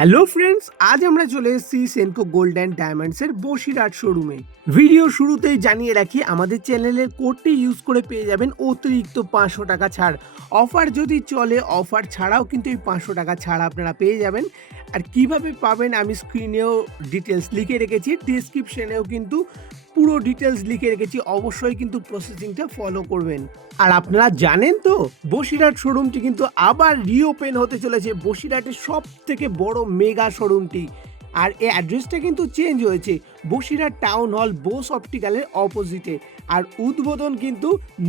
Hello friends আজ আমরা চলে এসেছি সেনকো গোল্ড অ্যান্ড ডায়মন্ডসের বসিরহাট শোরুমে ভিডিও শুরুতেই জানিয়ে রাখি, আমাদের চ্যানেলের কোডটি ইউজ করে পেয়ে যাবেন অতিরিক্ত পাঁচশো টাকা ছাড়। অফার যদি চলে অফার ছাড়াও কিন্তু এই পাঁচশো টাকা ছাড় আপনারা পেয়ে যাবেন। আর কীভাবে পাবেন আমি স্ক্রিনেও ডিটেলস লিখে রেখেছি ডিসক্রিপশনেও কিন্তু পুরো ডিটেলস লিখে রেখেছি, অবশ্যই কিন্তু প্রসেসিংটা ফলো করবেন। আর আপনারা জানেন তো, বসিরহাট শোরুমটি কিন্তু আবার রিওপেন হতে চলেছে, বসিরহাটের সব থেকে বড় মেগা শোরুমটি আর এই অ্যাড্রেসটা কিন্তু চেঞ্জ হয়েছে, বসিরহাট টাউন হল বোস অপটিক্যালের অপোজিটে আর উদ্বোধন কিন্তু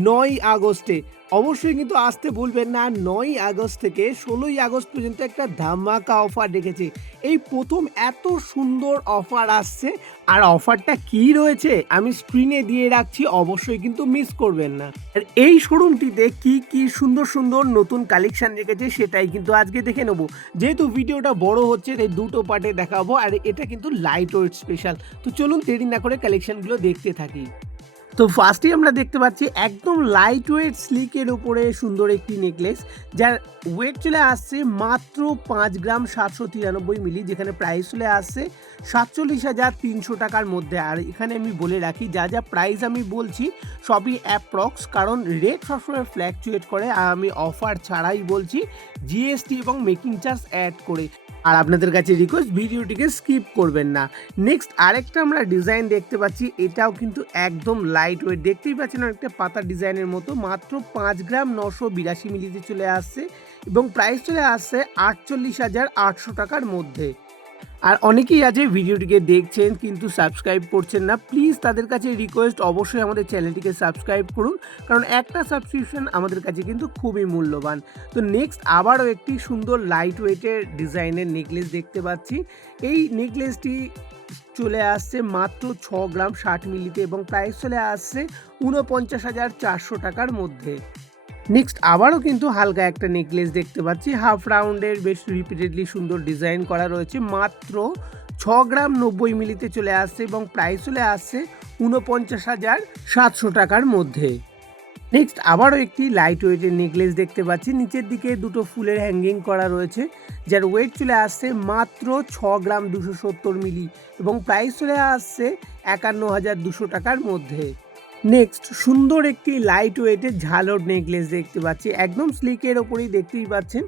নয় আগস্টে অবশ্যই কিন্তু আসতে ভুলবেন না নয় আগস্ট থেকে ষোলোই আগস্ট পর্যন্ত একটা ধামাকা অফার রেখেছে এই প্রথম এত সুন্দর অফার আসছে, আর অফারটা কি রয়েছে আমি স্ক্রিনে দিয়ে রাখছি, অবশ্যই কিন্তু মিস করবেন না। আর এই শোরুমটিতে কি কি সুন্দর সুন্দর নতুন কালেকশন রেখেছে সেটাই কিন্তু আজকে দেখে নেব। যেহেতু ভিডিওটা বড় হচ্ছে, তাই দুটো পার্টে দেখাবো, আর এটা কিন্তু লাইট ওয়েট স্পেশাল তো চলুন দেরি না করে কালেকশনগুলো দেখতে থাকি। তো ফার্স্টেই আমরা দেখতে পাচ্ছি একদম লাইট ওয়েট স্লিকের উপরে সুন্দর একটি নেকলেস যার ওয়েট চলে আসছে মাত্র পাঁচ গ্রাম সাতশো তিরানব্বই মিলি যেখানে প্রাইস চলে আসছে সাতচল্লিশ হাজার তিনশো টাকার মধ্যে। আর এখানে আমি বলে রাখি, যা যা প্রাইস আমি বলছি সবই অ্যাপ্রক্স কারণ রেট সবসময় ফ্ল্যাকচুয়েট করে, আর আমি অফার ছাড়াই বলছি জিএসটি এবং মেকিং চার্জ অ্যাড করে। আর আপনাদের কাছে রিকোয়েস্ট ভিডিওটিকে স্কিপ করবেন না। নেক্সট আরেকটা আমরা ডিজাইন দেখতে পাচ্ছি। এটাও কিন্তু একদম লাইট ওয়েট দেখতেই পাচ্ছেন অনেকটা পাতা ডিজাইনের মতো। মাত্র পাঁচ গ্রাম নশো বিরাশি মিলিতে চলে আসছে এবং প্রাইস চলে আসছে আটচল্লিশ হাজার আটশো টাকার মধ্যে। আর অনেকেই আছে ভিডিওটিকে দেখছেন কিন্তু সাবস্ক্রাইব করছেন না প্লিজ তাদের কাছে রিকোয়েস্ট অবশ্যই আমাদের চ্যানেলটিকে সাবস্ক্রাইব করুন, কারণ একটা সাবস্ক্রিপশন আমাদের কাছে কিন্তু খুবই মূল্যবান। তো নেক্সট আবারও একটি সুন্দর লাইট ওয়েটের ডিজাইনের নেকলেস দেখতে পাচ্ছি। এই নেকলেসটি চলে আসছে মাত্র ছ গ্রাম ষাট মিলিতে এবং প্রাইস চলে আসছে উনপঞ্চাশ হাজার চারশো টাকার মধ্যে। নেক্সট আবারও কিন্তু হালকা একটা নেকলেস দেখতে পাচ্ছি। হাফ রাউন্ডের বেশ রিপিটেডলি সুন্দর ডিজাইন করা রয়েছে। মাত্র ছ গ্রাম নব্বই মিলিতে চলে আসছে এবং প্রাইস চলে আসছে উনপঞ্চাশ হাজার সাতশো টাকার মধ্যে। নেক্সট আবারও একটি লাইট ওয়েটের নেকলেস দেখতে পাচ্ছি। নিচের দিকে দুটো ফুলের হ্যাঙ্গিং করা রয়েছে, যার ওয়েট চলে আসছে মাত্র ছ গ্রাম দুশো সত্তর মিলি এবং প্রাইস চলে আসছে একান্ন হাজার দুশো টাকার মধ্যে। নেক্সট সুন্দর একটি লাইট ওয়েটের ঝালর নেকলেস দেখতে পাচ্ছি। একদম স্লিকের ওপরেই দেখতেই পাচ্ছেন।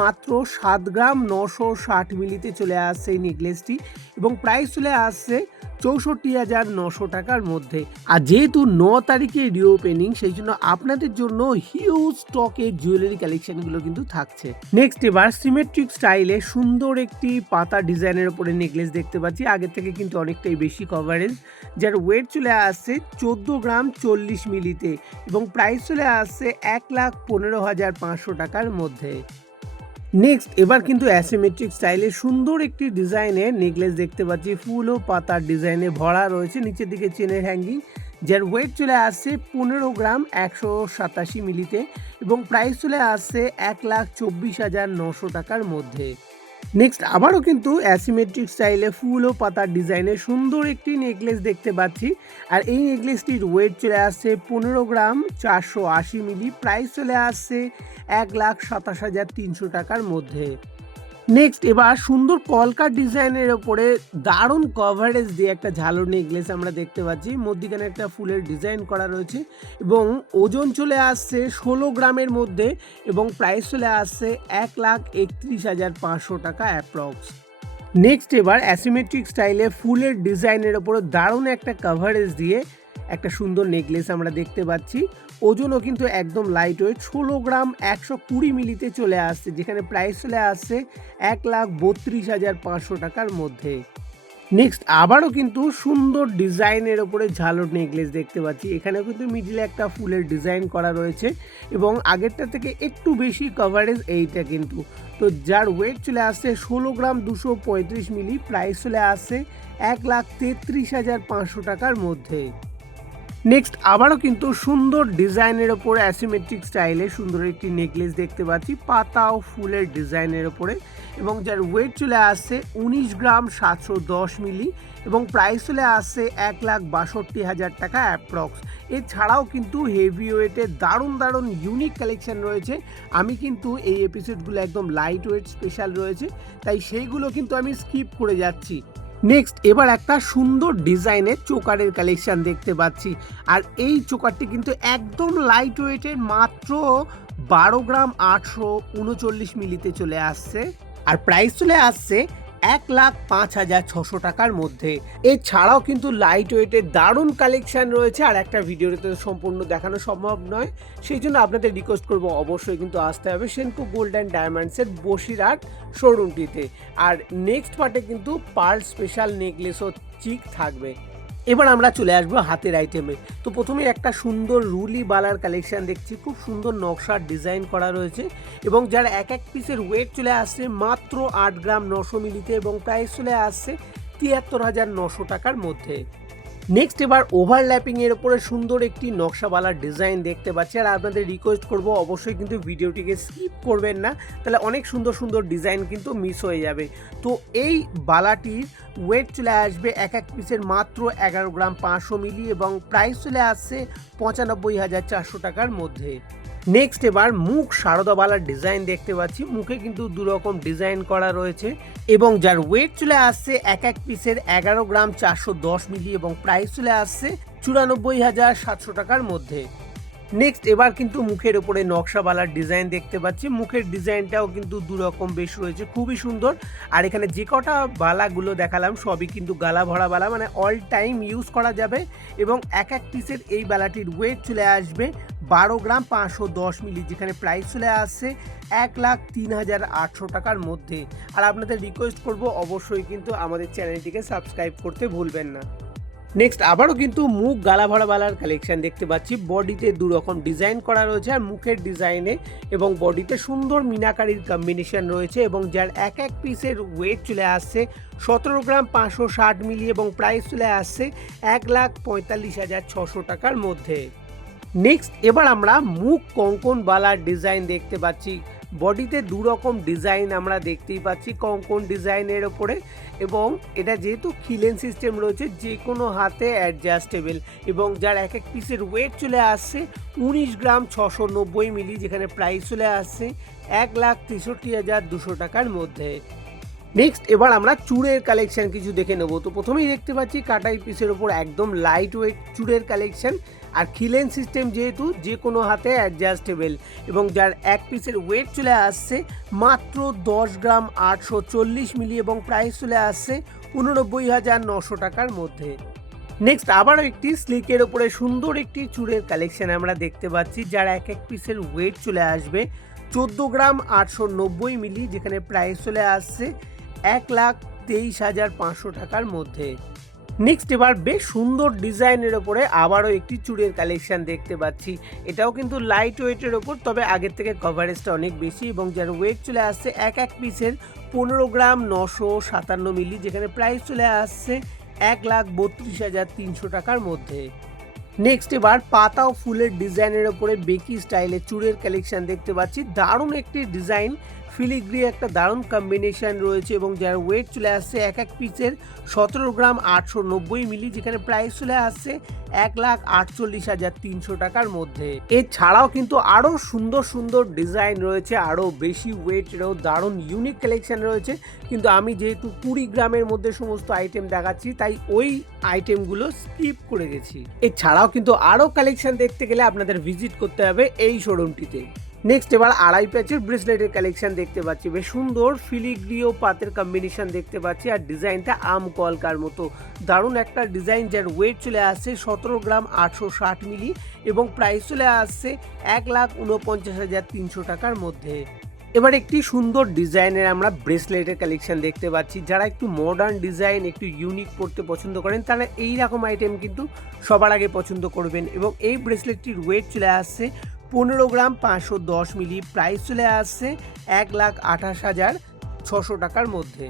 মাত্র সাত গ্রাম নশো ষাট মিলিতে চলে আসছে এই নেকলেসটি এবং প্রাইস চলে আসছে চৌষট্টি হাজার নশো টাকার মধ্যে। আর যেহেতু ন তারিখে রিওপেনিং সেই জন্য আপনাদের জন্য হিউজ স্টকে জুয়েলারি কালেকশনগুলো কিন্তু থাকছে। নেক্সট এবার সিমেট্রিক স্টাইলে সুন্দর একটি পাতা ডিজাইনের উপরে নেকলেস দেখতে পাচ্ছি। আগে থেকে কিন্তু অনেকটাই বেশি কভারেজ যার ওয়েট চলে আসছে চোদ্দ গ্রাম চল্লিশ মিলিতে এবং প্রাইস চলে আসছে এক লাখ পনেরো হাজার পাঁচশো টাকার মধ্যে। নেক্সট এবার কিন্তু অ্যাসিমেট্রিক স্টাইলে সুন্দর একটি ডিজাইনের নেকলেস দেখতে পাচ্ছি। ফুল ও পাতার ডিজাইনে ভরা রয়েছে। নিচের দিকে চেনের হ্যাঙ্গিং যার ওয়েট চলে আসছে পনেরো গ্রাম একশো সাতাশি মিলিতে এবং প্রাইস চলে আসছে এক লাখ চব্বিশ হাজার নশো টাকার মধ্যে। নেক্সট আবারও কিন্তু অ্যাসিমেট্রিক স্টাইলে ফুল ও পাতার ডিজাইনে সুন্দর একটি নেকলেস দেখতে পাচ্ছি। আর এই নেকলেসটির ওয়েট চলে আসছে পনেরো গ্রাম চারশো আশি মিলি। প্রাইস চলে আসছে এক লাখ সাতাশ হাজার তিনশো টাকার মধ্যে। নেক্সট এবার সুন্দর কলকার ডিজাইনের ওপরে দারুণ কভারেজ দিয়ে একটা ঝালো নেকলেস আমরা দেখতে পাচ্ছি। মধ্যিখানে একটা ফুলের ডিজাইন করা রয়েছে এবং ওজন চলে আসছে ষোলো গ্রামের মধ্যে এবং প্রাইস চলে আসছে এক লাখ একত্রিশ হাজার পাঁচশো টাকা অ্যাপ্রক্স নেক্সট এবার অ্যাসিমেট্রিক স্টাইলে ফুলের ডিজাইনের ওপরে দারুণ একটা কভারেজ দিয়ে একটা সুন্দর নেকলেস আমরা দেখতে পাচ্ছি। ওজনও কিন্তু একদম লাইট ওয়েট ষোলো গ্রাম একশো কুড়ি মিলিতে চলে আসছে, যেখানে প্রাইস চলে আসছে এক লাখ বত্রিশ হাজার পাঁচশো টাকার মধ্যে। নেক্সট আবারও কিন্তু সুন্দর ডিজাইনের ওপরে ঝালোর নেকলেস দেখতে পাচ্ছি। এখানেও কিন্তু মিডিলে একটা ফুলের ডিজাইন করা রয়েছে এবং আগেরটা থেকে একটু বেশি কভারেজ এইটা কিন্তু। তো যার ওয়েট চলে আসছে ষোলো গ্রাম দুশো পঁয়ত্রিশ মিলি প্রাইস চলে আসছে এক লাখ তেত্রিশ হাজার পাঁচশো টাকার মধ্যে। নেক্সট আবারও কিন্তু সুন্দর ডিজাইনের ওপরে অ্যাসিমেট্রিক স্টাইলে সুন্দর একটি নেকলেস দেখতে পাচ্ছি। পাতা ও ফুলের ডিজাইনের ওপরে এবং যার ওয়েট চলে আসছে উনিশ গ্রাম সাতশো দশ মিলি এবং প্রাইস চলে আসছে এক লাখ বাষট্টি হাজার টাকা অ্যাপ্রক্স এছাড়াও কিন্তু হেভি ওয়েটের দারুণ দারুণ ইউনিক কালেকশন রয়েছে। আমি কিন্তু এই এপিসোডগুলো একদম লাইট ওয়েট স্পেশাল রয়েছে। তাই সেইগুলো কিন্তু আমি স্কিপ করে যাচ্ছি। নেক্সট এবার একটা সুন্দর ডিজাইনের চোকারের কালেকশন দেখতে পাচ্ছি। আর এই চোকারটি কিন্তু একদম লাইট ওয়েটের মাত্র বারো গ্রাম আটশো উনচল্লিশ মিলিতে চলে আসছে। আর প্রাইস চলে আসছে এক লাখ পাঁচ হাজার ছশো টাকার মধ্যে। এছাড়াও কিন্তু লাইট ওয়েটের দারুণ কালেকশান রয়েছে, আর একটা ভিডিওতে তো সম্পূর্ণ দেখানো সম্ভব নয়। সেই জন্য আপনাদের রিকোয়েস্ট করব, অবশ্যই কিন্তু আসতে হবে সেনকো গোল্ড অ্যান্ড ডায়মন্ডসের বসিরহাট শোরুমটিতে আর নেক্সট পার্টে কিন্তু পার্ল স্পেশাল নেকলেসও চিক থাকবে। এবার আমরা চলে আসব হাতের আইটেমে তো প্রথমে একটা সুন্দর রুলি বালার কালেকশন দেখছি, খুব সুন্দর নকশার ডিজাইন করা রয়েছে এবং যার এক এক পিসের ওয়েট চলে আসছে মাত্র আট গ্রাম নশো মিলিতে এবং প্রাইস চলে আসছে তিয়াত্তর হাজার নশো টাকার মধ্যে। নেক্সট এবার ওভারল্যাপিং এর উপরে সুন্দর একটি নকশাওয়ালার ডিজাইন দেখতে পাচ্ছি। আর আপনাদের রিকোয়েস্ট করব, অবশ্যই কিন্তু ভিডিওটিকে স্কিপ করবেন না। তাহলে অনেক সুন্দর সুন্দর ডিজাইন কিন্তু মিস হয়ে যাবে। তো এই বালাটির ওয়েট চলে আসবে এক এক পিসের মাত্র এগারো গ্রাম পাঁচশো মিলি এবং প্রাইস চলে আসছে পঁচানব্বই হাজার চারশো টাকার মধ্যে। নেক্সট এবার মুখ শারদাবালার ডিজাইন দেখতে পাচ্ছি। মুখে কিন্তু দুরকম ডিজাইন করা রয়েছে এবং যার ওয়েট চলে আসছে এক এক পিসের এগারো গ্রাম চারশো দশ মিলি এবং প্রাইস চলে আসছে চুরানব্বই হাজার সাতশো টাকার মধ্যে। নেক্সট এবার কিন্তু মুখের ওপরে নকশাওয়ালার ডিজাইন দেখতে পাচ্ছি। মুখের ডিজাইনটাও কিন্তু দু রকম বেশ রয়েছে, খুবই সুন্দর। আর এখানে যে কটা বালাগুলো দেখালাম, সবই কিন্তু গালা ভরা বালা মানে অল টাইম ইউজ করা যাবে। এবং এক এক পিসের এই বালাটির ওয়েট চলে আসবে বারো গ্রাম পাঁচশো দশ মিলি যেখানে প্রাইস চলে আসছে এক লাখ তিন হাজার আটশো টাকার মধ্যে। আর আপনাদের রিকোয়েস্ট করব অবশ্যই কিন্তু আমাদের চ্যানেলটিকে সাবস্ক্রাইব করতে ভুলবেন না। নেক্সট আবারও কিন্তু মুখ গালা ভরা বালার কালেকশন দেখতে পাচ্ছি। বডিতে দু রকম ডিজাইন করা রয়েছে আর মুখের ডিজাইনে এবং বডিতে সুন্দর মিনাকারির কম্বিনেশন রয়েছে এবং যার এক এক পিসের ওয়েট চলে আসছে সতেরো গ্রাম পাঁচশো ষাট মিলি এবং প্রাইস চলে আসছে এক লাখ পঁয়তাল্লিশ হাজার ছশো টাকার মধ্যে। নেক্সট এবার আমরা মুখ কঙ্কন বালার ডিজাইন দেখতে পাচ্ছি। বডিতে দু রকম ডিজাইন আমরা দেখতেই পাচ্ছি কঙ্কন ডিজাইনের ওপরে। এবং এটা যেহেতু খিলেন সিস্টেম রয়েছে যে কোনো হাতে অ্যাডজাস্টেবল এবং যার এক এক পিসের ওয়েট চলে আসছে, উনিশ গ্রাম ছশো নব্বই মিলি যেখানে প্রাইস চলে আসছে এক লাখ তেষট্টি হাজার দুশো টাকার মধ্যে। নেক্সট এবার আমরা চুড়ের কালেকশন কিছু দেখে নেব। তো প্রথমেই দেখতে পাচ্ছি কাটাই পিসের ওপর একদম লাইট ওয়েট চুড়ের কালেকশন আর খিলেন সিস্টেম যেহেতু যে কোনো হাতে অ্যাডজাস্টেবল এবং যার এক পিসের ওয়েট চলে আসছে মাত্র দশ গ্রাম আটশো চল্লিশ মিলি এবং প্রাইস চলে আসছে উননব্বই হাজার নশো টাকার মধ্যে। নেক্সট আবারও একটি স্লিকের ওপরে সুন্দর একটি চুড়ের কালেকশন আমরা দেখতে পাচ্ছি, যার এক এক পিসের ওয়েট চলে আসবে চোদ্দ গ্রাম আটশো নব্বই মিলি, যেখানে প্রাইস চলে আসছে এক লাখ তেইশ হাজার পাঁচশো টাকার মধ্যে। নেক্সট এবার বেশ সুন্দর ডিজাইনের ওপরে আবারও একটি চুড়ের কালেকশন দেখতে পাচ্ছি। এটাও কিন্তু লাইট ওয়েটের ওপর, তবে আগের থেকে কভারেজটা অনেক বেশি এবং যার ওয়েট চলে আসছে এক এক পিসের পনেরো গ্রাম নশো সাতান্ন মিলি যেখানে প্রাইস চলে আসছে এক লাখ বত্রিশ হাজার তিনশো টাকার মধ্যে। নেক্সট এবার পাতা ও ফুলের ডিজাইনের ওপরে বেকি স্টাইলে চুড়ের কালেকশন দেখতে পাচ্ছি। দারুণ একটি ডিজাইন ফিলিগ্রি একটা দারুণ কম্বিনেশন রয়েছে এবং যার ওয়েট চলে আসছে এক এক পিসের সতেরো গ্রাম আটশো নব্বই মিলি যেখানে প্রাইস চলে আসছে এক লাখ আটচল্লিশ হাজার তিনশো টাকার মধ্যে। এছাড়াও কিন্তু আরও সুন্দর সুন্দর ডিজাইন রয়েছে আরও বেশি ওয়েটেরও দারুণ ইউনিক কালেকশন রয়েছে। কিন্তু আমি যেহেতু কুড়ি গ্রামের মধ্যে সমস্ত আইটেম দেখাচ্ছি, তাই ওই আইটেমগুলো স্কিপ করে গেছি। এছাড়াও কিন্তু আরও কালেকশন দেখতে গেলে আপনাদের ভিজিট করতে হবে এই শোরুমটিতে নেক্সট এবার আড়াই প্যাচের ব্রেসলেটের কালেকশন দেখতে পাচ্ছি। বেশ সুন্দর ফিলিগ্রিও পাতের কম্বিনেশন দেখতে পাচ্ছি আর ডিজাইনটা আম কলকার মতো। দারুণ একটা ডিজাইন যার ওয়েট চলে আসছে সতেরো গ্রাম আটশো ষাট মিলি এবং প্রাইস চলে আসছে এক লাখ উনপঞ্চাশ হাজার তিনশো টাকার মধ্যে। এবার একটি সুন্দর ডিজাইনের আমরা ব্রেসলেটের কালেকশন দেখতে পাচ্ছি। যারা একটু মডার্ন ডিজাইন একটু ইউনিক পড়তে পছন্দ করেন, তারা এই রকম আইটেম কিন্তু সবার আগে পছন্দ করবেন এবং এই ব্রেসলেটটির ওয়েট চলে আসছে পনেরো গ্রাম পাঁচশো দশ মিলি প্রাইস চলে আসছে এক লাখ আঠাশ হাজার ছশো টাকার মধ্যে।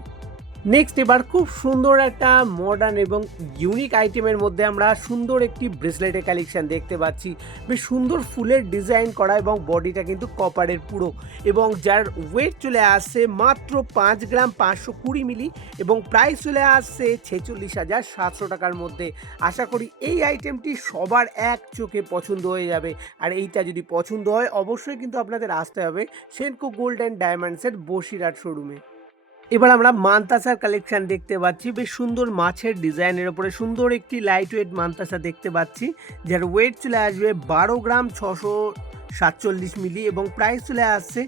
নেক্সট এবার খুব সুন্দর একটা মডার্ন এবং ইউনিক আইটেমের মধ্যে আমরা সুন্দর একটি ব্রেসলেটের কালেকশন দেখতে পাচ্ছি। বেশ সুন্দর ফুলের ডিজাইন করা এবং বডিটা কিন্তু কপারের পুরো এবং যার ওয়েট চলে আসছে মাত্র পাঁচ গ্রাম পাঁচশো কুড়ি মিলি এবং প্রাইস চলে আসছে ছেচল্লিশ হাজার সাতশো টাকার মধ্যে। আশা করি এই আইটেমটি সবার এক চোখে পছন্দ হয়ে যাবে। আর এইটা যদি পছন্দ হয়, অবশ্যই কিন্তু আপনাদের আসতে হবে সেনকো গোল্ড অ্যান্ড ডায়মন্ডসের বসিরহাট শোরুমে এবার আমরা মান্তাসার কালেকশন দেখতে পাচ্ছি। বেশ সুন্দর মাছের ডিজাইনের ওপরে সুন্দর একটি লাইট ওয়েট মান্তাসা দেখতে পাচ্ছি, যার ওয়েট চলে আসবে বারো গ্রাম ছশো সাতচল্লিশ মিলি এবং প্রাইস চলে আসছে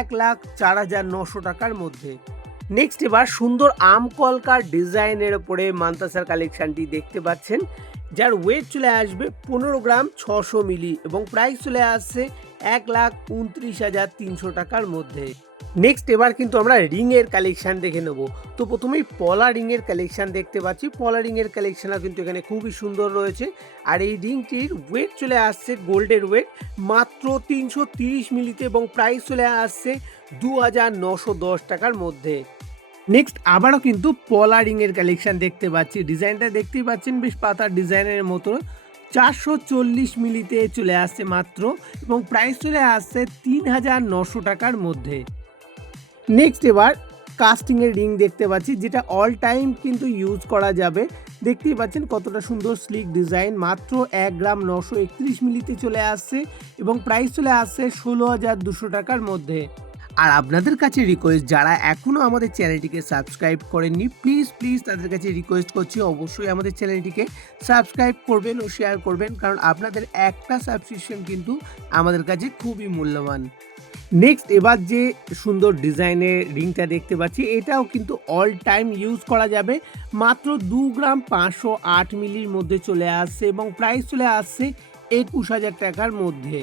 এক লাখ চার হাজার নশো টাকার মধ্যে। নেক্সট এবার সুন্দর আম কলকার ডিজাইনের ওপরে মান্তাসার কালেকশনটি দেখতে পাচ্ছেন, যার ওয়েট চলে আসবে পনেরো গ্রাম ছশো মিলি এবং প্রাইস চলে আসছে এক লাখ উনত্রিশ হাজার তিনশো টাকার মধ্যে। নেক্সট এবার কিন্তু আমরা রিংয়ের কালেকশন দেখে নেব। তো প্রথমেই পলা রিংয়ের কালেকশন দেখতে পাচ্ছি। পলা রিংয়ের কালেকশনও কিন্তু এখানে খুবই সুন্দর রয়েছে। আর এই রিংটির ওয়েট চলে আসছে গোল্ডের ওয়েট মাত্র তিনশো তিরিশ মিলিতে এবং প্রাইস চলে আসছে দু হাজার নশো দশ টাকার মধ্যে। নেক্সট আবারও কিন্তু পলা রিংয়ের কালেকশন দেখতে পাচ্ছি। ডিজাইনটা দেখতেই পাচ্ছেন, বেশ পাতার ডিজাইনের মতো চারশো চল্লিশ মিলিতে চলে আসছে মাত্র এবং প্রাইস চলে আসছে তিন হাজার নশো টাকার মধ্যে। নেক্সট এবার কাস্টিংয়ের রিং দেখতে পাচ্ছি, যেটা অল টাইম কিন্তু ইউজ করা যাবে। দেখতেই পাচ্ছেন কতটা সুন্দর স্লিক ডিজাইন মাত্র এক গ্রাম নশো একত্রিশ মিলিতে চলে আসছে এবং প্রাইস চলে আসছে ষোলো হাজার দুশো টাকার মধ্যে। আর আপনাদের কাছে রিকোয়েস্ট যারা এখনও আমাদের চ্যানেলটিকে সাবস্ক্রাইব করেননি প্লিজ প্লিজ তাদের কাছে রিকোয়েস্ট করছি অবশ্যই আমাদের চ্যানেলটিকে সাবস্ক্রাইব করবেন ও শেয়ার করবেন, কারণ আপনাদের একটা সাবস্ক্রিপশন কিন্তু আমাদের কাছে খুবই মূল্যবান। নেক্সট এবার যে সুন্দর ডিজাইনের রিংটা দেখতে পাচ্ছি, এটাও কিন্তু অল টাইম ইউজ করা যাবে। মাত্র দু গ্রাম পাঁচশো আট মিলির মধ্যে চলে আসছে এবং প্রাইস চলে আসছে একুশ হাজার টাকার মধ্যে।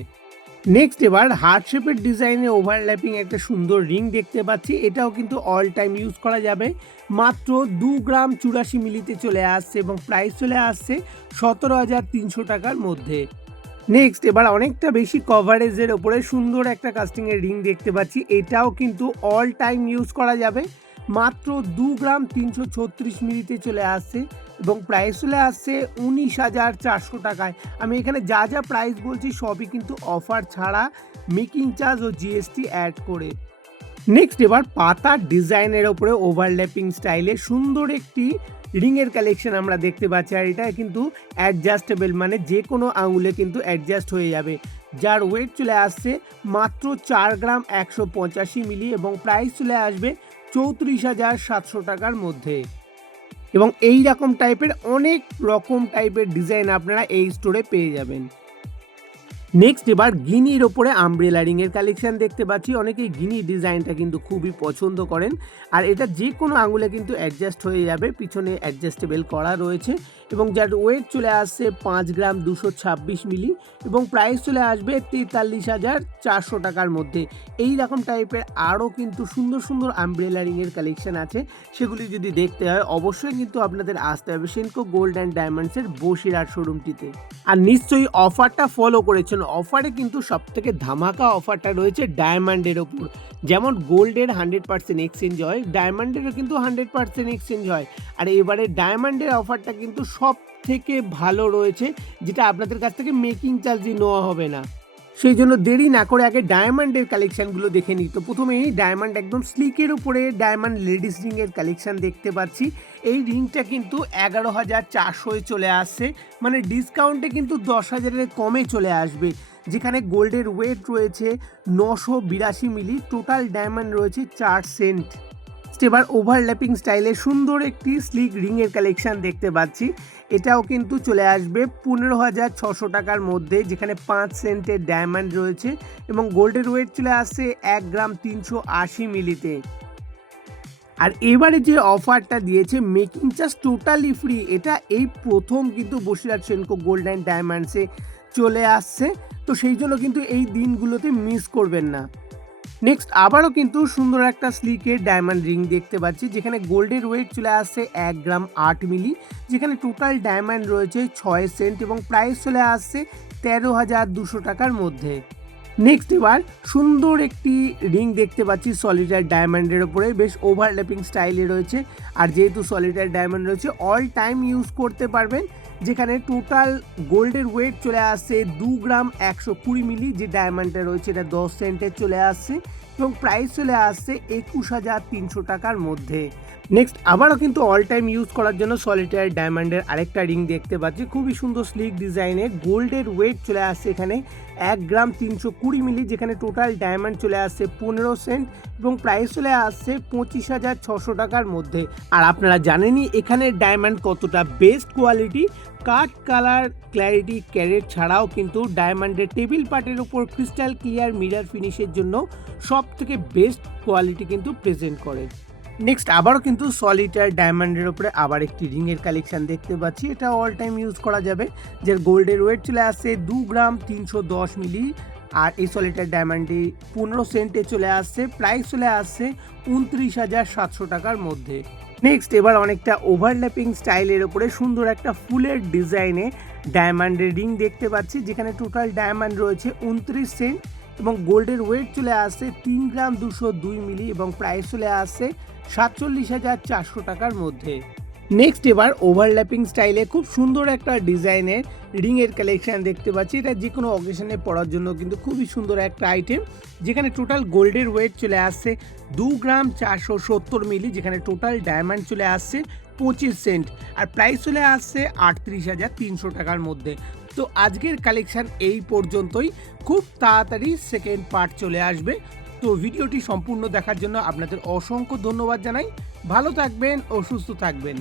নেক্সট এবার হার্ট শেপের ডিজাইনে ওভারল্যাপিং একটা সুন্দর রিং দেখতে পাচ্ছি। এটাও কিন্তু অল টাইম ইউজ করা যাবে। মাত্র দু গ্রাম চুরাশি মিলিতে চলে আসছে এবং প্রাইস চলে আসছে সতেরো হাজার তিনশো টাকার মধ্যে। নেক্সট এবার অনেকটা বেশি কভারেজের ওপরে সুন্দর একটা কাস্টিংয়ের রিং দেখতে পাচ্ছি। এটাও কিন্তু অল টাইম ইউজ করা যাবে। মাত্র দু গ্রাম তিনশো ছত্রিশ মিলিতে চলে আসছে। এবং প্রাইস চলে আসছে উনিশ হাজার চারশো টাকায়। আমি এখানে যা যা প্রাইস বলছি সবই কিন্তু অফার ছাড়া মেকিং চার্জ ও জিএসটি অ্যাড করে। নেক্সট এবার পাতার ডিজাইনের ওপরে ওভারল্যাপিং স্টাইলে সুন্দর একটি রিংয়ের কালেকশন আমরা দেখতে পাচ্ছি। আর এটা কিন্তু অ্যাডজাস্টেবল মানে যে কোনো আঙুলে কিন্তু অ্যাডজাস্ট হয়ে যাবে। যার ওয়েট চলে আসছে মাত্র চার গ্রাম একশো পঁচাশি মিলি এবং প্রাইস চলে আসবে চৌত্রিশ হাজার সাতশো টাকার মধ্যে। এবং এই রকম টাইপের অনেক রকম টাইপের ডিজাইন আপনারা এই স্টোরে পেয়ে যাবেন। নেক্সট এবার গিনির ওপরে আমব্রেলা রিংয়ের কালেকশন দেখতে পাচ্ছি। অনেকেই গিনি ডিজাইনটা কিন্তু খুবই পছন্দ করেন। আর এটা যে কোনো আঙুলে কিন্তু অ্যাডজাস্ট হয়ে যাবে। পিছনে অ্যাডজাস্টেবল করা রয়েছে এবং যার ওয়েট চলে আসছে পাঁচ গ্রাম দুশো ছাব্বিশ মিলি এবং প্রাইস চলে আসবে তেতাল্লিশ হাজার চারশো টাকার মধ্যে। এই রকম টাইপের আরও কিন্তু সুন্দর সুন্দর আমব্রেলা রিংয়ের কালেকশন আছে। সেগুলি যদি দেখতে হয়, অবশ্যই কিন্তু আপনাদের আসতে হবে সেনকো গোল্ড অ্যান্ড ডায়মন্ডসের বসিরহাট শোরুমটিতে আর নিশ্চয়ই অফারটা ফলো করেছেন অফারে কিন্তু সবথেকে ধামাকা অফারটা রয়েছে ডায়মন্ডের ওপর। যেমন গোল্ডের হান্ড্রেড পার্সেন্ট এক্সচেঞ্জ হয়, ডায়মন্ডেরও কিন্তু হান্ড্রেড পার্সেন্ট এক্সচেঞ্জ হয়। আর এবারে ডায়মন্ডের অফারটা কিন্তু সব থেকে ভালো রয়েছে, যেটা আপনাদের কাছ থেকে মেকিং চার্জই নেওয়া হবে না। সেই জন্য দেরি না করে আগে ডায়মন্ডের কালেকশনগুলো দেখে নিই। তো প্রথমেই ডায়মন্ড একদম স্লিকের উপরে ডায়মন্ড লেডিস রিংয়ের কালেকশন দেখতে পাচ্ছি। এই রিংটা কিন্তু এগারো হাজার চারশোয় চলে আসছে। মানে ডিসকাউন্টে কিন্তু দশ হাজারের কমে চলে আসবে। যেখানে গোল্ডের ওয়েট রয়েছে নশো বিরাশি মিলি টোটাল ডায়মন্ড রয়েছে চার সেন্ট এবার ওভারল্যাপিং স্টাইলে সুন্দর একটি স্লিক রিংয়ের কালেকশন দেখতে পাচ্ছি। এটাও কিন্তু চলে আসবে পনেরো হাজার ছশো টাকার মধ্যে, যেখানে পাঁচ সেন্টের ডায়মন্ড রয়েছে এবং গোল্ডের ওয়েট চলে আসছে এক গ্রাম তিনশো আশি মিলিতে। আর এবারে যে অফারটা দিয়েছে মেকিং চার্জ টোটালি ফ্রি এটা এই প্রথম কিন্তু বসিরহাট সেনকো গোল্ড অ্যান্ড ডায়মন্ডসে চলে আসছে। তো সেই জন্য কিন্তু এই দিনগুলোতে মিস করবেন না। নেক্সট আবারও কিন্তু সুন্দর একটা স্লিকের ডায়মন্ড রিং দেখতে পাচ্ছি, যেখানে গোল্ডের ওয়েট চলে আসছে এক গ্রাম আট মিলি, যেখানে টোটাল ডায়মন্ড রয়েছে ছয় সেন্ট এবং প্রাইস চলে আসছে তেরো হাজার দুশো টাকার মধ্যে। নেক্সট এবার সুন্দর একটি রিং দেখতে পাচ্ছি সলিটার ডায়মন্ডের ওপরে বেশ ওভারল্যাপিং স্টাইলে রয়েছে, আর যেহেতু সলিটার ডায়মন্ড রয়েছে অল টাইম ইউজ করতে পারবেন। যেখানে টোটাল গোল্ডের ওয়েট চলে আসছে দু গ্রাম একশো কুড়ি মিলি যে ডায়মন্ডটা রয়েছে এটা দশ সেন্টের চলে আসছে এবং প্রাইস চলে আসছে একুশ হাজার তিনশো টাকার মধ্যে। নেক্সট আবারও কিন্তু অল টাইম ইউজ করার জন্য সলিটার ডায়মন্ডের আরেকটা রিং দেখতে পাচ্ছি। খুবই সুন্দর স্লিক ডিজাইনের গোল্ডের ওয়েট চলে আসছে এখানে এক গ্রাম তিনশো কুড়ি মিলি যেখানে টোটাল ডায়মন্ড চলে আসছে পনেরো সেন্ট এবং প্রাইস চলে আসছে পঁচিশ হাজার ছশো টাকার মধ্যে। আর আপনারা জানেনই এখানে ডায়মন্ড কতটা best quality cut colour clarity carat ছাড়াও কিন্তু ডায়মন্ডের টেবিল পার্টের উপর ক্রিস্টাল ক্লিয়ার মিরার ফিনিশের জন্য সব থেকে বেস্ট কোয়ালিটি কিন্তু প্রেজেন্ট করে। নেক্সট আবারও কিন্তু সলিটার ডায়মন্ডের উপরে আবার একটি রিংয়ের কালেকশন দেখতে পাচ্ছি। এটা অল টাইম ইউজ করা যাবে। যার গোল্ডের ওয়েট চলে আসছে দু গ্রাম তিনশো দশ মিলি, আর এই সলিটার ডায়মন্ডটি পনেরো সেন্টে চলে আসছে। প্রাইস চলে আসছে উনত্রিশ হাজার সাতশো টাকার মধ্যে। নেক্সট এবার অনেকটা ওভারল্যাপিং স্টাইলের ওপরে সুন্দর একটা ফুলের ডিজাইনে ডায়মন্ডের রিং দেখতে পাচ্ছি। যেখানে টোটাল ডায়মন্ড রয়েছে উনত্রিশ সেন্ট এবং গোল্ডের ওয়েট চলে আসছে তিন গ্রাম দুশো দুই মিলি এবং প্রাইস চলে আসছে সাতচল্লিশ হাজার চারশো টাকার মধ্যে। নেক্সট এবার ওভারল্যাপিং স্টাইলে খুব সুন্দর একটা ডিজাইনের রিংয়ের কালেকশন দেখতে পাচ্ছি। এটা যে কোনো অকেশনে পড়ার জন্য কিন্তু খুবই সুন্দর একটা আইটেম যেখানে টোটাল গোল্ডের ওয়েট চলে আসছে দু গ্রাম চারশো সত্তর মিলি যেখানে টোটাল ডায়মন্ড চলে আসছে পঁচিশ সেন্ট আর প্রাইস চলে আসছে আটত্রিশ হাজার তিনশো টাকার মধ্যে। তো আজকের কালেকশন এই পর্যন্তই। খুব তাড়াতাড়ি সেকেন্ড পার্ট চলে আসবে। তো ভিডিওটি সম্পূর্ণ দেখার জন্য আপনাদের অসংখ্য ধন্যবাদ জানাই। ভালো থাকবেন ও সুস্থ থাকবেন।